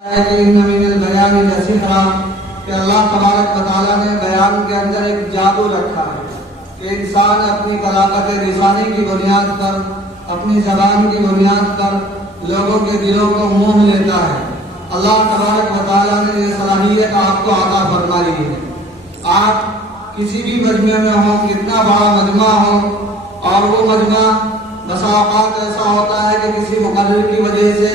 کہ اللہ تبارک و تعالیٰ نے بیان کے اندر ایک جادو رکھا ہے کہ انسان اپنی طلاقت رسانی کی بنیاد پر، اپنی زبان کی بنیاد پر لوگوں کے دلوں کو موہ لیتا ہے۔ اللہ تبارک و تعالیٰ نے یہ صلاحیت آپ کو عطا فرمائی ہے۔ آپ کسی بھی مجمع میں ہوں، کتنا بڑا مجمع ہو، اور وہ مجمع بسا اوقات ایسا ہوتا ہے کہ کسی مقرر کی وجہ سے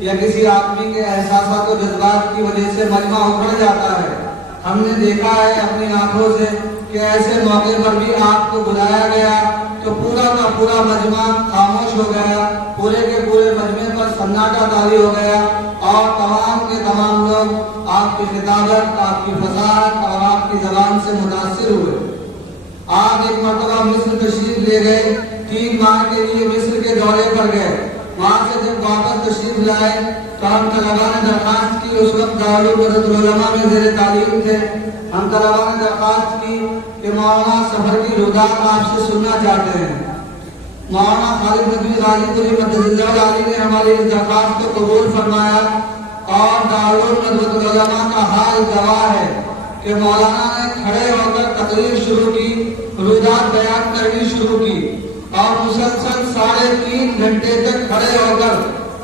یا کسی آدمی کے احساسات و جذبات کی وجہ سے مجمع اکھڑ جاتا ہے۔ ہم نے دیکھا ہے اپنی آنکھوں سے کہ ایسے موقع پر بھی آپ کو بلایا گیا تو پورا کا پورا مجمع خاموش ہو گیا، پورے کے پورے مجمع پر سناٹا طاری ہو گیا، اور تمام کے تمام لوگ آپ کی خطابت، آپ کی فصاحت اور آپ کی زبان سے متاثر ہوئے۔ آپ ایک مرتبہ مصر تشریف لے گئے، 3 ماہ کے لیے مصر کے دورے پر گئے۔ وہاں سے جب واپس تشریف لائے تو ہم طلباء نے درخواست کی، اس وقت دارالعلوم میں زیر تعلیم تھے، ہم طلباء نے درخواست کی کہ مولانا سفر کی رودات آپ سے سننا چاہتے ہیں۔ مولانا خالد نبی غازی پوری مدد اللہ علی نے ہماری اس درخواست کو قبول فرمایا، اور دارالعلوم کا حال گواہ ہے کہ مولانا نے کھڑے ہو کر تقریر شروع کی، رودات بیان کرنی شروع کی، اور مسلسل 3.5 گھنٹے تک کھڑے ہو کر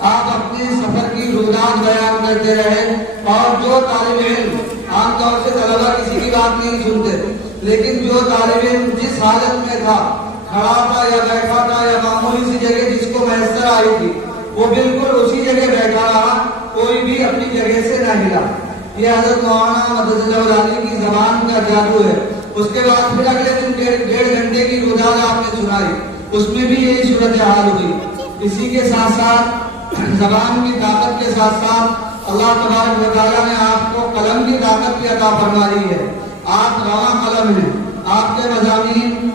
آپ اپنے سفر کی رودات بیان کرتے رہے۔ اور جو طالب علم، عام طور سے طلبا کسی کی بات نہیں سنتے، لیکن جو طالب علم جس حالت میں تھا، کھڑا تھا یا بیٹھا تھا یا معمولی سی جگہ جس کو میسر آئی تھی، وہ بالکل اسی جگہ بیٹھا رہا، کوئی بھی اپنی جگہ سے نہ ہلا۔ یہ حضرت مولانا مدد اللہ علی کی زبان کا جادو ہے۔ اس کے بعد پھر اگلے دن 1.5 گھنٹے کی رودات آپ نے سنائی، اس میں بھی یہی صورتحال ہوئی۔ اسی کے ساتھ ساتھ زبان کی طاقت کے ساتھ ساتھ اللہ تبارک و تعالیٰ نے آپ کو قلم کی طاقت بھی عطا فرمائی ہے۔ آپ رواں قلم ہیں، آپ کے مضامین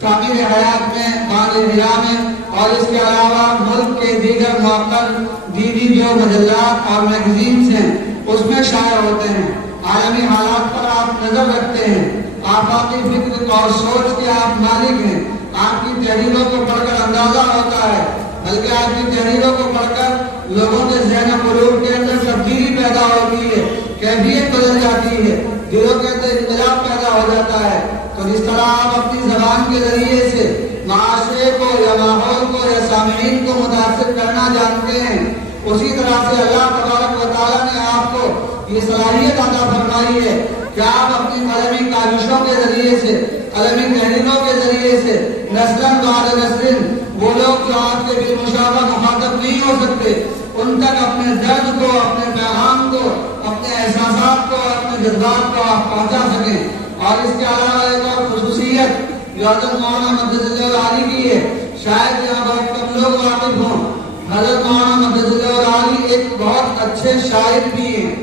تعمیر حیات میں، بان الحیا میں، اور اس کے علاوہ ملک کے دیگر موقر دینی جو مجلات اور میگزینز ہیں اس میں شائع ہوتے ہیں۔ عالمی حالات پر آپ نظر رکھتے ہیں، آفاقی فکر اور سوچ کے آپ مالک ہیں۔ آپ کی تحریروں کو پڑھ کر اندازہ ہوتا ہے، بلکہ آپ کی تحریروں کو پڑھ کر لوگوں کے ذہن و قلوب کے اندر تبدیلی پیدا ہوتی ہے، کیفیت بدل جاتی ہے، دلوں کے اندر انقلاب پیدا ہو جاتا ہے۔ تو جس طرح آپ اپنی زبان کے ذریعے سے معاشرے کو یا ماحول کو یا سامعین کو متاثر کرنا جانتے ہیں، اسی طرح سے اللہ تبارک و تعالیٰ نے آپ کو یہ صلاحیت عطا فرمائی ہے کہ آپ اپنی قلمی کاوشوں کے ذریعے سے، قلمی تحریروں کے ذریعے سے نسلاً بعد نسل وہ لوگ جو آپ کے بالمشابہ مخاطب نہیں ہو سکتے، ان تک اپنے درد کو، اپنے پیغام کو، اپنے احساسات کو، اپنے جذبات کو آپ پہنچا سکیں۔ اور اس کے علاوہ ایک اور خصوصیت جو حضرت مولانا مدد اللہ علی کی ہے، شاید یہاں بہت کم لوگ واقف ہوں، حضرت مولانا مدد اللہ علی ایک بہت اچھے شاعر بھی ہیں۔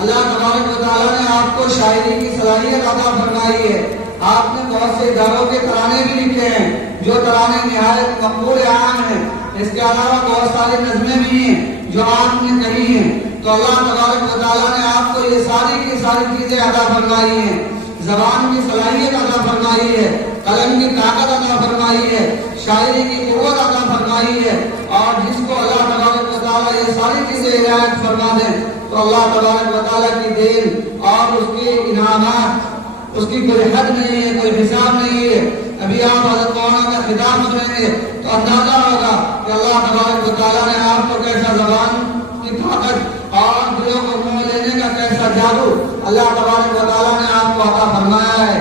اللہ تبارک و تعالیٰ نے آپ کو شاعری کی صلاحیت عطا فرمائی ہے۔ آپ نے بہت سے اداروں کے ترانے بھی لکھے ہیں جو ترانے نہایت مقبول عام ہیں۔ اس کے علاوہ بہت ساری نظمیں بھی ہیں جو آپ نے کہی ہیں۔ تو اللہ تبارک و تعالیٰ نے آپ کو یہ ساری کی ساری چیزیں عطا فرمائی ہیں، زبان کی صلاحیت عطا فرمائی ہے، قلم کی طاقت عطا فرمائی ہے، شاعری کی قوت عطا فرمائی ہے۔ اور جس کو اللہ تبارک و تعالیٰ یہ ساری چیزیں عنایت فرما دیں تو اللہ تبارک و تعالیٰ کی دین اور اس کے انعامات، اس کی کوئی حد نہیں ہے، کوئی حساب نہیں ہے۔ ابھی آپ حضرت مولانا کا خطاب سنیں گے تو اندازہ ہوگا کہ اللہ تبارک و تعالیٰ نے آپ کو کیسا زبان کی طاقت اور دلوں کو موہ لینے کا کیسا جادو اللہ تبارک و تعالیٰ نے آپ کو عطا فرمایا ہے۔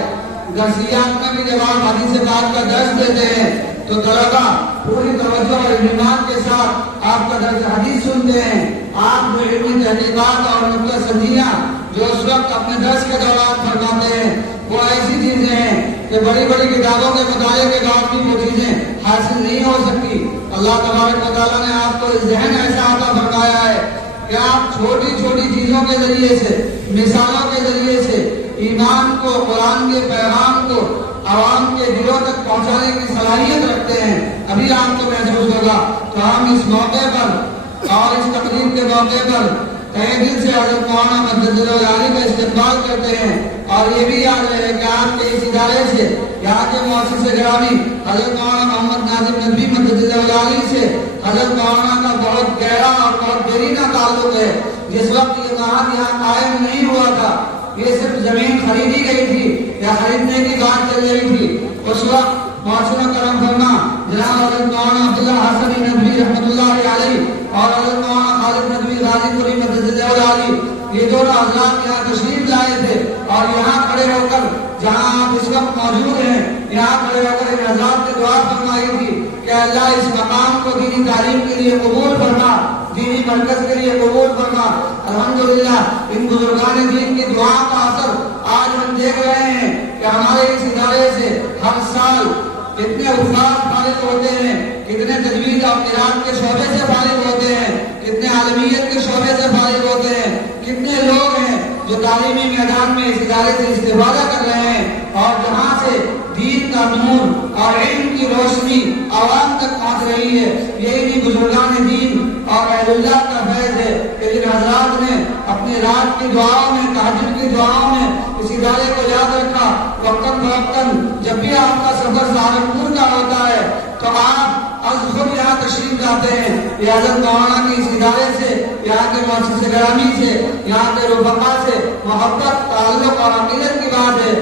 درسیات میں بھی جب آپ حدیث پاک کا درس دیتے ہیں تو طلبا پوری توجہ اور اہتمام کے ساتھ آپ کا درس حدیث سنتے ہیں۔ آپ جو علمی تحقیقات اور نقطہ سنجیاں جو اس وقت اپنے درس کے دوران فرماتے ہیں، وہ ایسی چیزیں ہیں کہ بڑی بڑی کتابوں کے مطالعے کے بعد بھی وہ چیزیں حاصل نہیں ہو سکتی۔ اللہ تبارک و تعالیٰ نے آپ کو ذہن ایسا عطا فرمایا ہے کہ آپ چھوٹی چھوٹی چیزوں کے ذریعے سے، مثالوں کے ذریعے سے ایمان کو، قرآن کے پیغام کو عوام کے دلوں تک پہنچانے کی صلاحیت رکھتے ہیں۔ ابھی آپ کو محسوس ہوگا تو ہم اس موقع پر اور اس تقریب کے موقع پر تہہ دل سے حضرت مولانا مدد اللہ علی کا استقبال کرتے ہیں، اور یہ بھی یاد رہے کہ آپ کے اس ادارے سے، یہاں کے مؤسس گرامی حضرت مولانا محمد ناظم ندوی مدد اللہ علی سے حضرت مولانا کا بہت گہرا اور بہت دیرینہ تعلق ہے۔ جس وقت یہ معاہد یہاں قائم نہیں ہوا تھا، یہ صرف زمین خریدی گئی تھی یا خریدنے کی بات چل رہی تھی، اس وقت معاشرہ کرم فرما جناب حضرت مولانا عبداللہ حسن ندوی رحمۃ اللہ علیہ اور حضرت مولانا خالد ندوی غازی پوری مدد علی، یہ دونوں حضرات یہاں تشریف لائے تھے اور یہاں کھڑے ہو کر جہاں آپ اس وقت موجود ہیں، یہاں کھڑے ہو کر ان حضرات نے دعا فرمائی تھی کہ اللہ اس مقام کو دینی تعلیم کے لیے قبول فرما، دینی مرکز کے لیے قبول فرما۔ الحمدللہ ان بزرگان دین کی دعا کا اثر آج ہم دیکھ رہے ہیں کہ ہمارے اس ادارے سے ہر سال کتنے افراد فارغ ہوتے ہیں، کتنے تجوید اور قرآن کے شعبے سے فارغ ہوتے ہیں، کتنے عالمیت کے شعبے سے فارغ ہوتے ہیں، کتنے لوگ ہیں جو تعلیمی میدان میں اس ادارے سے استفادہ کر رہے ہیں، اور جہاں سے دین کا نور اور علم کی روشنی عوام تک پہنچ رہی ہے، یہی بزرگان دین اور اہل اللہ کا فیض ہے کہ جن حضرات نے اپنی رات کی دعاؤں میں، تہجد کی دعاؤں میں اس ادارے کو یاد رکھا۔ وقتاً فوقتاً جب بھی آپ کا سفر سہارنپور کا ہوتا ہے تو آپ از خود یہاں تشریف لاتے ہیں۔ یہ حضرت مولانا کی اس ادارے سے، یہاں کے مؤسس گرامی سے، یہاں کے رفقا سے محبت، تعلق اور عقیدت کی بات ہے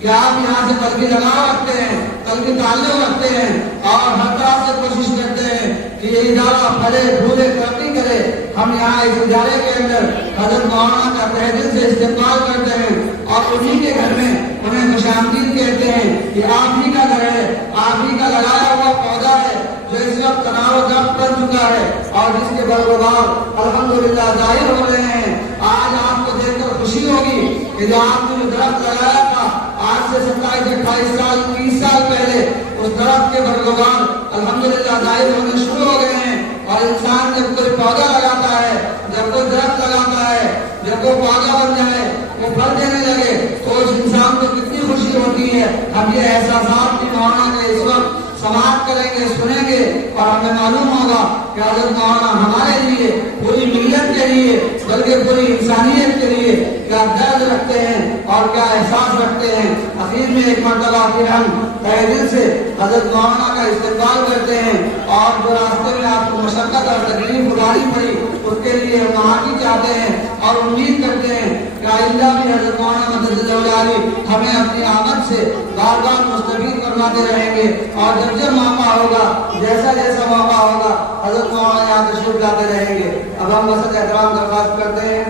کہ آپ یہاں سے قلبی لگاؤ رکھتے ہیں، قلبی تعلق رکھتے ہیں اور ہر طرح سے کوشش کرتے ہیں کہ یہ ادارہ پھلے پھولے ترقی کرے۔ ہم یہاں اس ادارے کے اندر حضرت مولانا کا تہ دل سے استقبال کرتے ہیں اور انہی کے گھر میں انہیں خوش آمدید کہتے ہیں۔ یہ آپ ہی کا گھر ہے، آپ ہی کا لگایا ہوا پودا ہے جو اس وقت تناور و درخت بن چکا ہے اور جس کے برگزار الحمدللہ ظاہر ہو رہے ہیں۔ آج آپ کو دیکھ کر خوشی ہوگی کہ جو آپ نے جو درخت لگایا تھا آج سے 27-28 سال 30 سال پہلے، اس درخت کے برگزار الحمدللہ ظاہر ہونے شروع ہو گئے ہیں۔ اور انسان جب کوئی پودا لگاتا ہے، جب کوئی درخت لگاتا ہے، جب کوئی پودا بن جائے، وہ پھل دینے لگے تو اس انسان کو کتنی خوشی ہوتی ہے۔ ہم یہ احساسات کی مولانا کے اس وقت سماعت کریں گے، سنیں گے اور ہمیں معلوم ہوگا کہ حضرت مولانا ہمارے لیے، پوری ملت کے لیے، بلکہ پوری انسانیت کے لیے کیا درد رکھتے ہیں اور کیا احساس رکھتے ہیں۔ اخیر میں ایک مرتبہ پھر ہم تہ دل سے حضرت مولانا کا استقبال کرتے ہیں اور جو راستے میں آپ کو مشقت اور تکلیف اٹھانی پڑی اس کے لیے ہم معافی چاہتے ہیں اور امید کرتے ہیں کہ آئندہ بھی حضرت مولانا مدد علی ہمیں اپنی آمد سے بار بار مستفید فرماتے رہیں گے اور جب جب موقع ہوگا، جیسا جیسا موقع ہوگا، حضرت مولانا یہاں تشریف لاتے رہیں گے۔ اب ہم وسط احترام درخواست کرتے ہیں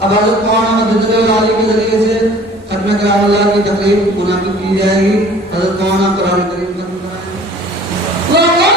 اب حضرت مولانا مدد علی کے ذریعے سے ختم کلام اللہ کی تقریب منعقد کی جائے گی۔ حضرت مولانا قرآن کریم کا وما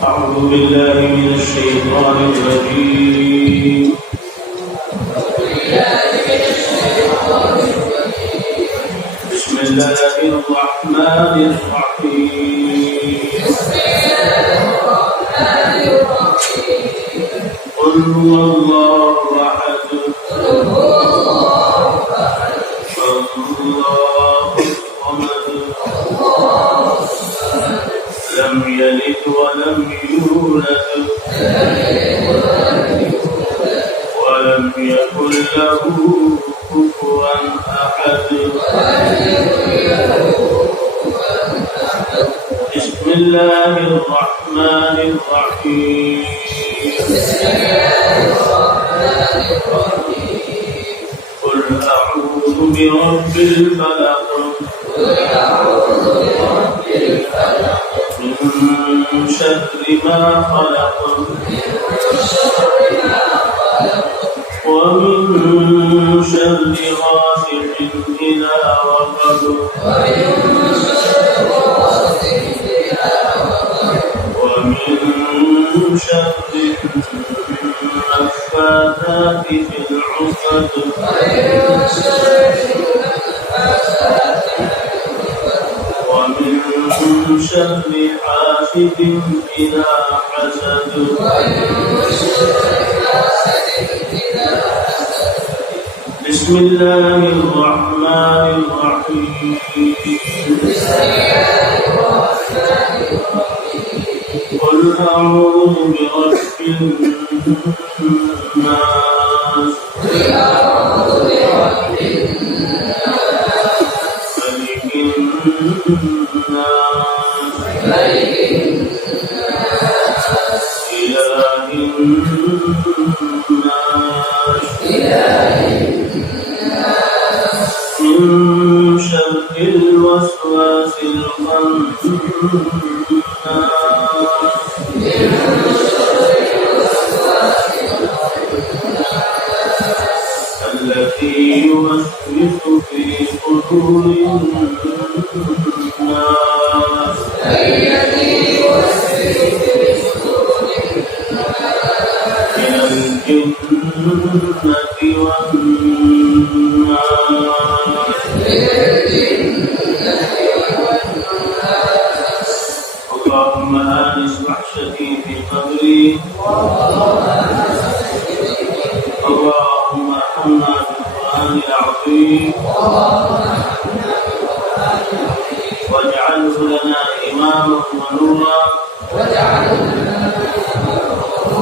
أعوذ بالله من الشيطان الرجيم. بسم الله الرحمن الرحيم. قل هو الله أحد الله الصمد لم يلد ولم يولد ولم يكن له كفوا أحد. بسم الله الرحمن الرحيم. قل أعوذ برب الفلق من شر ما خلق ومن شر غاسق إذا وقب ومن شر النفاثات في العقد ومن شر حاسد إذا حسد. بسم الله الرحمن الرحيم. قل أعوذ برب الناس ملك الناس إله الناس من شر الوسواس الخناس الذي يوسوس في صدور الناس من الجنة والناس. اللهم آنس وحشتي في قبري اللهم ارحمنا بالقرآن العظيم واجعله لنا إماما ونورا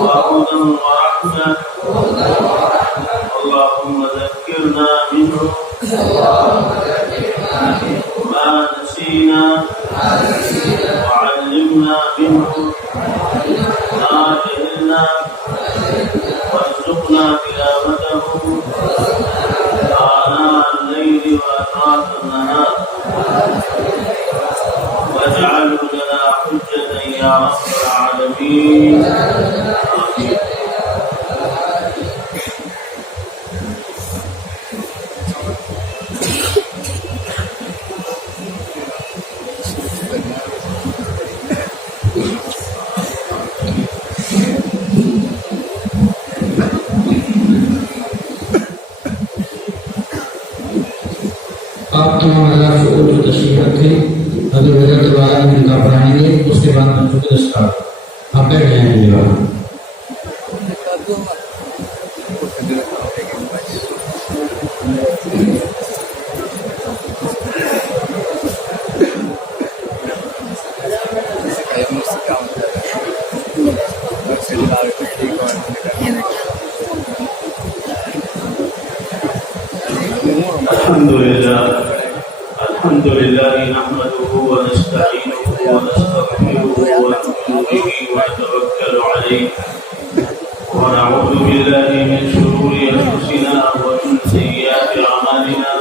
وهدى ورحمة. اللهم ذكرنا منه ما نسينا وعلمنا منه ما جهلنا وارزقنا تلاوته آناء الليل وأطراف النهار واجعله لنا حجة يا رب العالمين. آمين. آپ تمام اللہ شکر جو تشریف رکھیں ابھی وزیر دوبارہ میں نکاح پڑھائیں گے اس کے بعد بچوں کے اسٹارٹ آپ بیٹھ جائیں گے. الحمد لله نحمده ونستعينه ونستغفره ونؤمن به ونتوكل عليه ونعوذ بالله من شرور أنفسنا ومن سيئات أعمالنا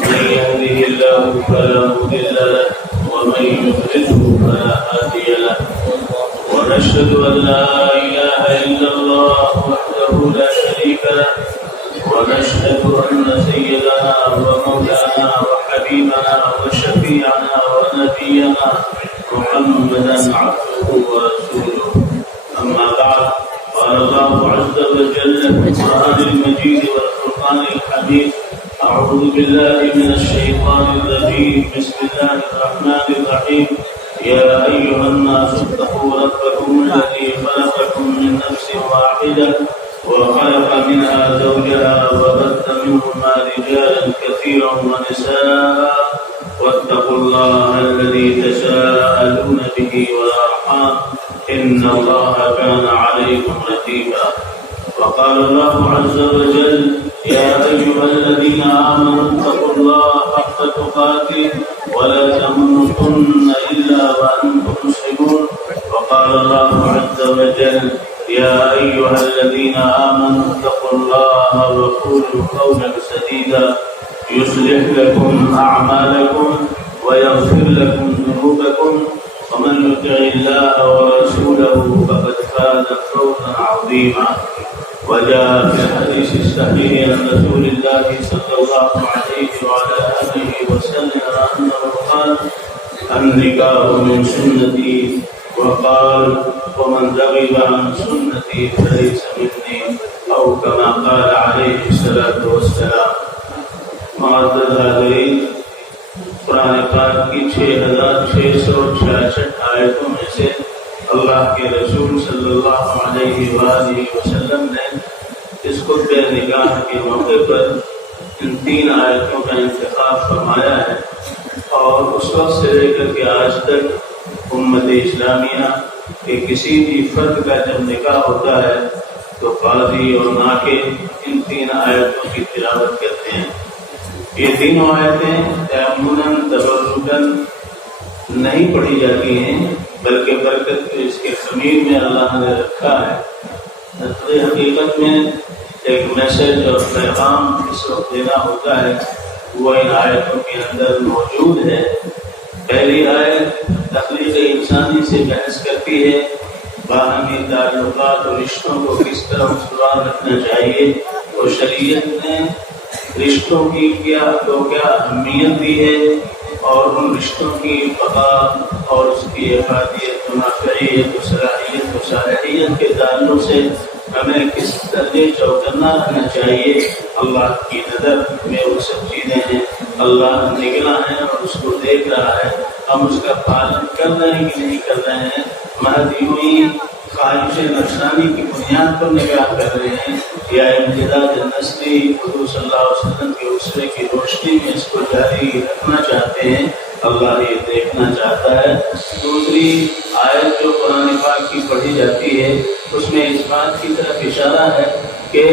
من يهده الله فلا مضل له ونشهد أن لا إله إلا الله وحده لا شريك له ونشهد أن سيدنا ومولانا وحبيبنا وشفيعنا ونبينا محمدا عبده ورسوله أما بعد قال الله عز وجل في القرآن المجيد والفرقان الحميد أعوذ بالله من الشيطان الرجيم بسم الله الرحمن الرحيم يا أيها الناس اتقوا ربكم الذي خلقكم من نفس واحدة وخلق منها زوجها وبث منهما رجالا كثيرا ونساء واتقوا الله الذي تساءلون به والأرحام إن الله كان عليكم رقيبا وقال الله عز وجل يا أيها الذين آمنوا اتقوا الله حق تقاته ولا تموتن إلا وأنتم مسلمون وقال الله عز وجل يا أيها الذين آمنوا اتقوا الله وقولوا قولا سديدا يصلح لكم أعمالكم ويغفر لكم ذنوبكم ومن يطع الله ورسوله فقد فاز فوزا عظيما وجاء في الحديث الصحيح عن رسول الله صلى الله عليه وعلى آله وسلم أنه قال النكاح من سنتي وقال ومن رغب عن سنتي فليس مني أو كما قال عليه الصلاة والسلام. معزز حاضرین، قرآن پاک کی 6666 آیتوں میں سے اللہ کے رسول صلی اللہ علیہ وآلہ وسلم نے اس خطبہ نکاح کے موقع پر ان 3 آیتوں کا انتخاب فرمایا ہے، اور اس وقت سے لے کر کے آج تک امت اسلامیہ کے کسی بھی فرد کا جب نکاح ہوتا ہے تو قاضی اور ناقد ان 3 آیتوں کی تلاوت کرتے ہیں. یہ تینوں آیتیں تیمناً تبرکاً نہیں پڑھی جاتی ہیں، بلکہ برکت کو اس کے ضمیر میں اللہ نے رکھا ہے. حقیقت میں ایک میسج اور پیغام اس وقت دینا ہوتا ہے، وہ ان آیتوں کے اندر موجود ہے. پہلی آیت تخلیق انسانی سے بحث کرتی ہے، باہمی تعلقات اور رشتوں کو کس طرح مستوار رکھنا چاہیے، اور شریعت نے رشتوں کی کیا اہمیت دی ہے، اور ان رشتوں کی بقا اور اس کی افادیت و نافعیت و صلاحیت و صالحیت کے تعلق سے ہمیں کس درجے چوکنا رہنا چاہیے. اللہ کی نظر میں وہ سب چیزیں ہیں، اللہ نگراں ہے اور اس کو دیکھ رہا ہے. ہم اس کا پالن کر رہے ہیں کہ نہیں کر رہے ہیں، مہدیوی خواہش نفسانی کی بنیاد پر نگاہ کر رہے ہیں، یا امتداد نسلی حضور صلی اللہ علیہ وسلم کے اسوے کی روشنی میں اس کو جاری رکھنا چاہتے ہیں. اللہ یہ دیکھنا چاہتا ہے. دوسری آیت جو قرآن پاک کی پڑھی جاتی ہے اس میں اس بات کی طرف اشارہ ہے کہ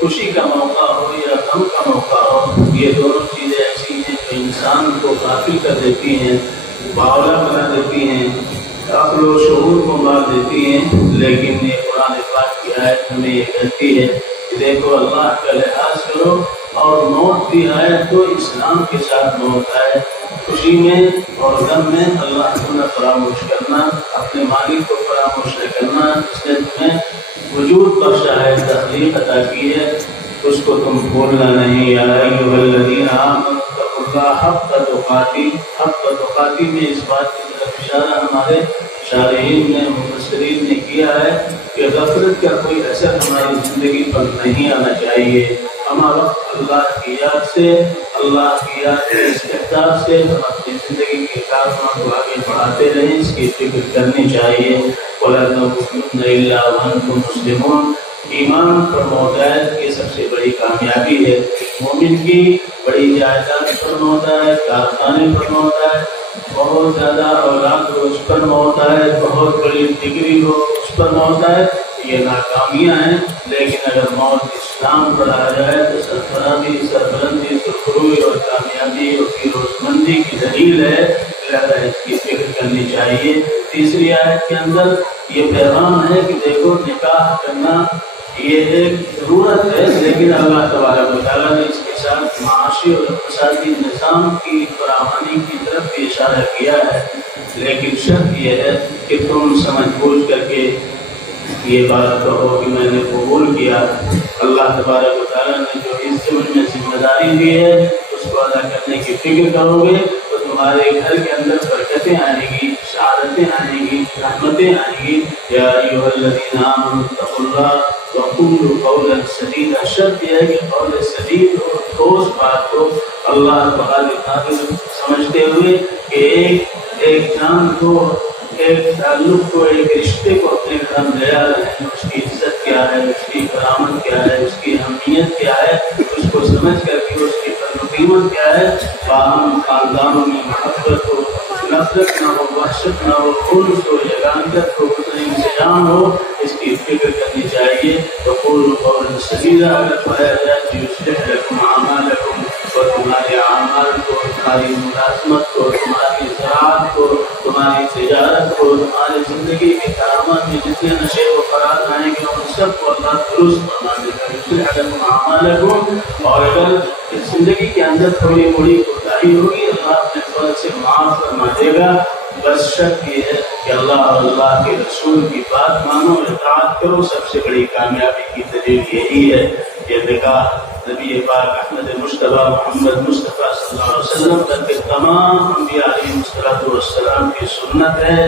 خوشی کا موقع ہو یا غم کا موقع ہو، یہ دونوں چیزیں ایسی ہیں جو انسان کو غافل کر دیتی ہیں، باولا بنا دیتی ہیں، عقل و شعور کو مار دیتی ہیں. لیکن یہ قرآن پاک کی آیت ہمیں یہ کہتی ہے کہ دیکھو اللہ کا لحاظ کرو، اور موت بھی آئے تو اسلام کے ساتھ موت آئے. خوشی میں اور غم میں اللہ کو نہ فراموش کرنا، اپنے مالک کو فراموش نہ کرنا. اس نے تمہیں وجود بخشا ہے، تخلیق عطا کی ہے، اس کو تم بھولنا نہیں. یا ایھا الذین آمنوا اتقوا اللہ حق تقاتی. حق تقاتی میں اس بات کی طرف اشارہ ہمارے شارحین نے، مفسرین نے کیا ہے کہ غفلت کا کوئی اثر ہماری زندگی پر نہیں آنا چاہیے. ہمارا اللہ کی یاد سے، اللہ کی یاد کے استحضار سے ہم اپنی زندگی کے کارناموں کو آگے بڑھاتے رہیں، اس کی فکر کرنی چاہیے. وَلَا تَمُوتُنَّ إِلَّا وَأَنْتُمْ مُسْلِمُونَ. ایمان پر موت آئے یہ سب سے بڑی کامیابی ہے. مومن کی بڑی جائیداد پر موت آئے، کارخانے پر موت آئے، بہت زیادہ اولاد ہو اس پر موت آئے، بہت بڑی ڈگری ہو اس پر موت آئے، یہ ناکامیاں ہیں. لیکن اگر موت اسلام پر آ جائے تو سرفرازی، سربلندی، سرخروئی اور کامیابی اور فیروزمندی کی دلیل ہے. لہذا اس کی فکر کرنی چاہیے. تیسری آیت کے اندر یہ پیغام ہے کہ دیکھو نکاح کرنا یہ ایک ضرورت ہے، لیکن اللہ تبارک و تعالیٰ نے اس کے ساتھ معاشی اور اقتصادی نظام کی فراوانی کی طرف بھی اشارہ کیا ہے، لیکن شرط یہ ہے کہ تم سمجھ بوجھ کر کے یہ بات کہو کہ میں نے قبول کیا۔ اللہ تبارک و تعالیٰ نے جو اس زمین میں ذمہ داری دی ہے اس کو ادا کرنے کی فکر کرو گے تو تمہارے گھر کے اندر برکتیں آئیں گی، شہادتیں آئیں گی، رحمتیں آئیں گی۔ یا ایھا الذین آمنوا اتقوا اللہ وقولوا قولا سدیدا، شرط یہ ہے کہ قول سدید اور ٹھوس بات کو اللہ تعالیٰ سمجھتے ہوئے کہ ایک جان کو، ایک تعلق کو، ایک رشتے کو اپنے گھر لے آ رہے ہیں، اس کی عزت کیا ہے، اس کی کرامت کیا ہے، اس کی اہمیت کیا ہے، اس کو سمجھ کر کے اس کی قدر و قیمت کیا ہے۔ باہم خاندانوں میں محبت ہو، نفرت نہ ہو، وحشت نہ ہو، خلوص ہو، یگانگت ہو، انسجام ہو، اس کی فکر کرنی چاہیے۔ وقولوا قولا سدیدا، اگر پایا جائے کہ یصلح لکم اعمالکم، اور تمہارے اعمال کو، تمہاری ملازمت کو، تمہاری زراعت کو، تمہاری تجارت کو، تمہاری زندگی کے کارآمد میں جتنے نشے و فراز آئیں گے ان سب کو اللہ درست فرما دے گا۔ یصلح لکم اعمالکم، اور اگر اس زندگی کے اندر تھوڑی بڑی کوتاہی ہوگی اللہ اپنے فضل سے معاف فرما دے گا۔ بس شرط یہ ہے کہ اللہ اور اللہ کے رسول کی بات مانو، اطاعت کرو، سب سے بڑی کامیابی کی دلیل یہی ہے۔ یہ نکاح نبی پاک احمد مصطفیٰ محمد مصطفیٰ صلی اللہ علیہ وسلم تک کے تمام انبیاء علیہ السلام کی سنت ہے،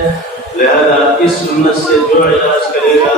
لہذا اس سنت سے جو علاج کرے گا،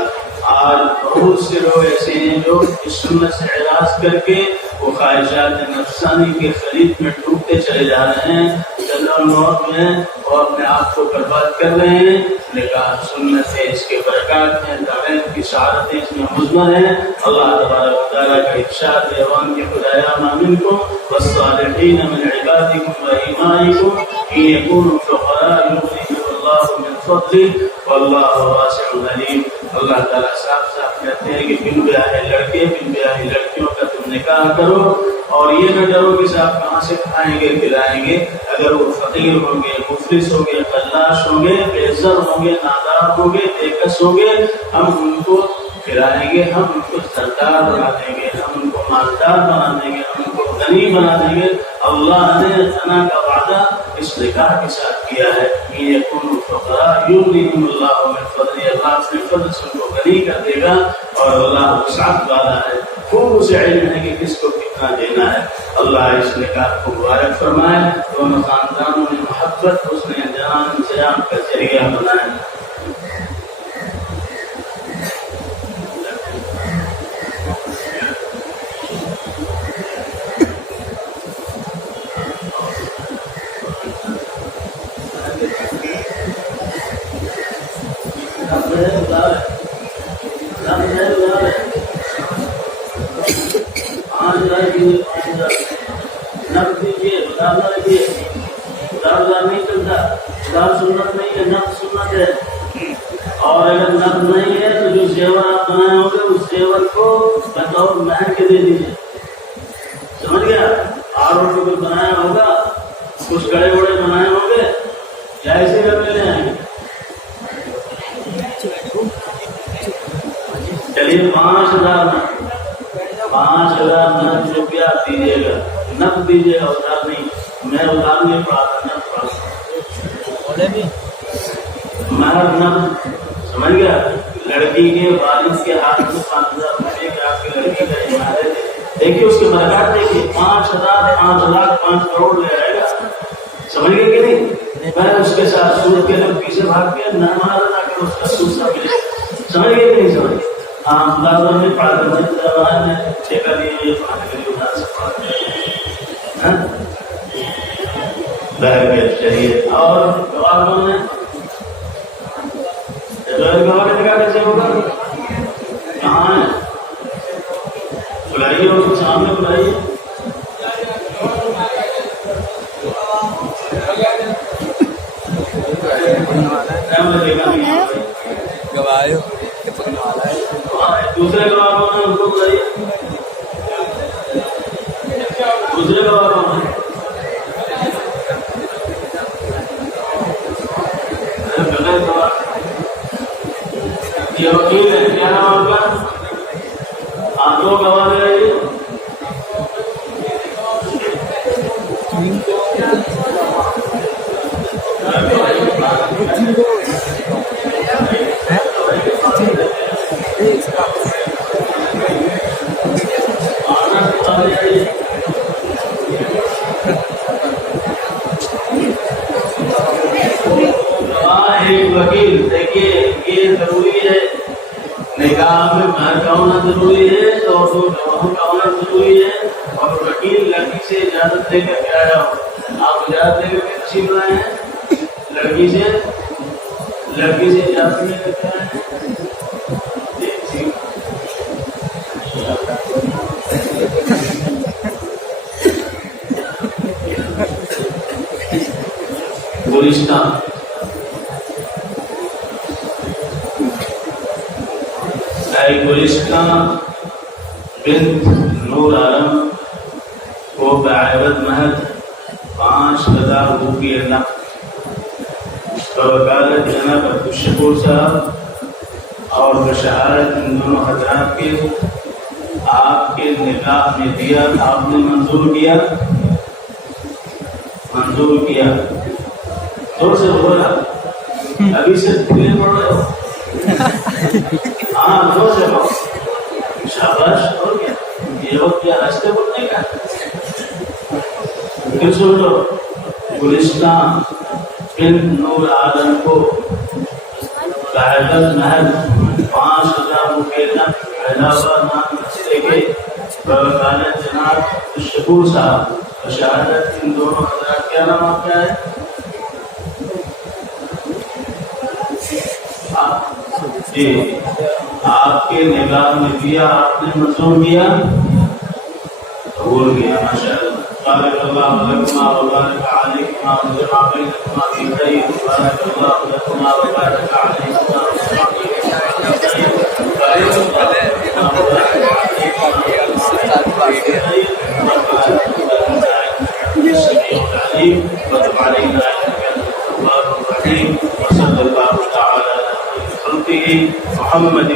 آج بہت سے لوگ ایسے ہیں جو اس سنت سے علاج کر کے وہ خواہشات نفسانی کے خرید میں ڈوبتے چلے جا رہے ہیں، جلوہ موت میں اور اپنے آپ کو برباد کر رہے ہیں۔ نکاح سنت ہے، اس کے برکات ہیں، دارین کی سعادتیں اس میں مضمر ہیں۔ اللہ تبارک و تعالیٰ کا ارشاد ہے وَأَنكِحُوا الْأَيَامَ مِنكُمْ وَالصَّالِحِينَ مِنْ عِبَادِكُمْ وَإِمَائِكُمْ إِنْ يَكُونُوا فُقَرَاءَ يُغْنِهِمُ اللَّهُ مِنْ فَضْلِهِ وَاللَّهُ وَاسِعٌ عَلِيمٌ۔ اللہ تعالیٰ صاف کہتے ہیں کہ بن بیاہے لڑکے، بن بیاہی لڑکیوں کا تم نکاح کرو، اور یہ نہ ڈرو کہ صاحب کہاں سے کھائیں گے کھلائیں گے۔ اگر وہ فقیر ہوں گے، مفلس ہوں گے، فلاش ہوں گے، بے عزت ہوں گے، نادار ہوں گے، بےکس ہوں گے، ہم ان کو کھلائیں گے، ہم ان کو سردار بنا دیں گے، ہم ان کو مالدار بنا دیں گے، ہم ان کو غنی بنا دیں گے۔ اللہ نے غنا کا وعدہ اس نکاح کے ساتھ کیا ہے۔ یہ یکونوا فقراء یغنیہم اللہ من فضلہ، اللہ اپنے فضل سے ان کو غنی کر دے گا، اور اللہ وسعت والا ہے، خوب اسے علم ہے کہ کس کو کتنا دینا ہے۔ اللہ اس نکاح کو مبارک فرمائے، دونوں خاندانوں میں محبت، حسن جان انسجام کا ذریعہ بنائے۔ اور اگر نقد نہیں ہے تو جو زیور آپ بنائے ہوں گے اس زیور کو بطور مہر کے دے دیجیے، سمجھ گیا؟ آر کو بنایا ہوگا، کچھ کڑے بڑے بنائے ہوں گے، یا ایسے کر کے لے آئیں گے۔ چلیے 5000 نقد روپیہ دیجیے گا، نقد دیجیے گا، ادھار نہیں۔ میں ادھار نہیں پڑھاتا، نقد پڑھاتا، مہر نقد، سمجھ گیا؟ لڑکی کے والد کے ہاتھ میں 5000 روپئے کے آپ کی لڑکی کا مہر ہے، دیکھیے اس کے برکات دیکھیے، 5000 5 لاکھ 5 کروڑ لے آئے گا، سمجھ گئے کہ نہیں؟ میں اس کے ساتھ سود کے لوگ پیچھے بھاگ کے نہ مہر ادا کر اس کا سود سا ملے، سمجھ گئے کہ نہیں سمجھ؟ ہاں ملازم نہیں پڑھاتے میں ٹھیکہ دیے یہ پڑھانے کے لیے ادھار سے پڑھاتے ہیں چاہیے۔ اور گواہ کون ہے؟ گواہ کا نکاح کیسے ہوگا؟ کہاں ہے؟ بلائیے اس کو سامنے بلائیے۔ دوسرے گواہ کون ہے؟ ان کو بلائیے۔ دوسرے گواہ کون ہے؟ یہ وکیل ہے، کیا نام آپ کا؟ دو گواہ رہے ایک وکیل. دیکھیے یہ ضروری ہے نکاح میں مہر کا ہونا ضروری ہے اور دو گواہوں کا ہونا ضروری ہے. اور وکیل لڑکی سے اجازت لے کر کے آیا ہو. آپ اجازت لے کر کے تشریف لائے ہیں لڑکی سے اجازت لے کر کے آئے ہیں. گلستان گلستان بنت نور عالم کو بعوض مہر 5000 روپیے وکالت جناب عبدالشکور صاحب اور بشہادت ان دونوں حضرات کے آپ کے نکاح میں دیا. آپ نے منظور کیا زور سے بولا. ابھی سے پڑھ رہے ہو. ہاں زور سے بولو. شاباش. اور کیا یہ وقت کیا راستے بولنے کا. پھر سن لو. گلستان بنت نور عالم کو بعوض مہر 5000 روپے کا حیدرآباد نام مسئلے کے وکالت جناب عبدالشکور صاحب اور شہادت ان دونوں حضرات. کیا نام آپ کا ہے؟ جی آپ کے نگاہ میں دیا. آپ نے منظور کیا قبول کیا. ماشاء اللہ. بارک اللہ لکما وبارک علیکما وجمع بینکما فی خیر. بارک اللہ لکما وبارک علیکما وجمع بینکما فی خیر. بارک اللہ محمد